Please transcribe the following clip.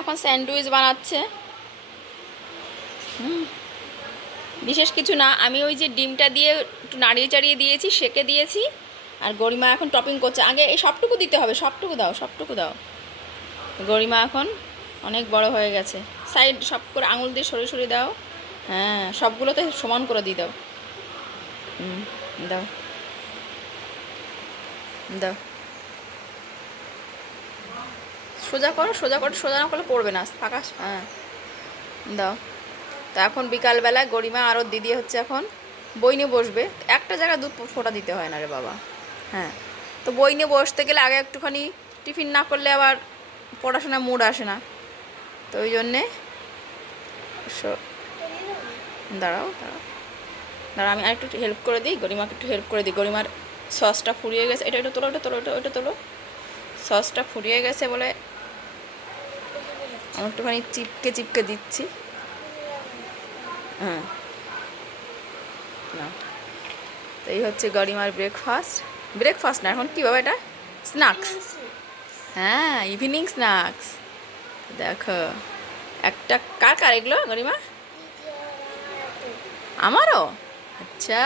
এখন স্যান্ডউইচ বানাচ্ছে। বিশেষ কিছু না, আমি ওই যে ডিমটা দিয়ে একটু নাড়িয়ে চাড়িয়ে দিয়েছি, সেকে দিয়েছি। আর গরিমা এখন টপিং করছে। আগে এই সবটুকু দিতে হবে, সবটুকু দাও, সবটুকু দাও। গরিমা এখন অনেক বড় হয়ে গেছে। সাইড সব করে আঙুল দিয়ে সরিয়ে সরিয়ে দাও। হ্যাঁ, সবগুলোতে সমান করে দিয়ে দাও। দাও দাও, সোজা করো, সোজা করো, সোজা না করলে পড়বে না, ফাঁকা। হ্যাঁ, দাও। তো এখন বিকালবেলায় গরিমা আর ওর দিদি হচ্ছে এখন বই নিয়ে বসবে। একটা জায়গায় দুধ ফোঁটা দিতে হয় না রে বাবা। হ্যাঁ, তো বই নিয়ে বসতে গেলে আগে একটুখানি টিফিন না করলে আবার পড়াশোনায় মুড আসে না। তো ওই জন্যে দাঁড়াও দাঁড়াও দাঁড়াও, আমি আরেকটু হেল্প করে দিই, গরিমাকে একটু হেল্প করে দিই। গরিমার সসটা ফুরিয়ে গেছে। এটা তোলো, ওটা তোলো, ওটা তোলো। সসটা ফুরিয়ে গেছে বলে আমি একটুখানি চিপকে চিপকে দিচ্ছি। হ্যাঁ, না, তো এই হচ্ছে গরিমার ব্রেকফাস্ট। ব্রেকফাস্ট না, এখন কী বাবা এটা? স্ন্যাক্স। হ্যাঁ, ইভিনিং স্ন্যাক্স। দেখো একটা, কার কার এগুলো গরিমা? আমারও। আচ্ছা।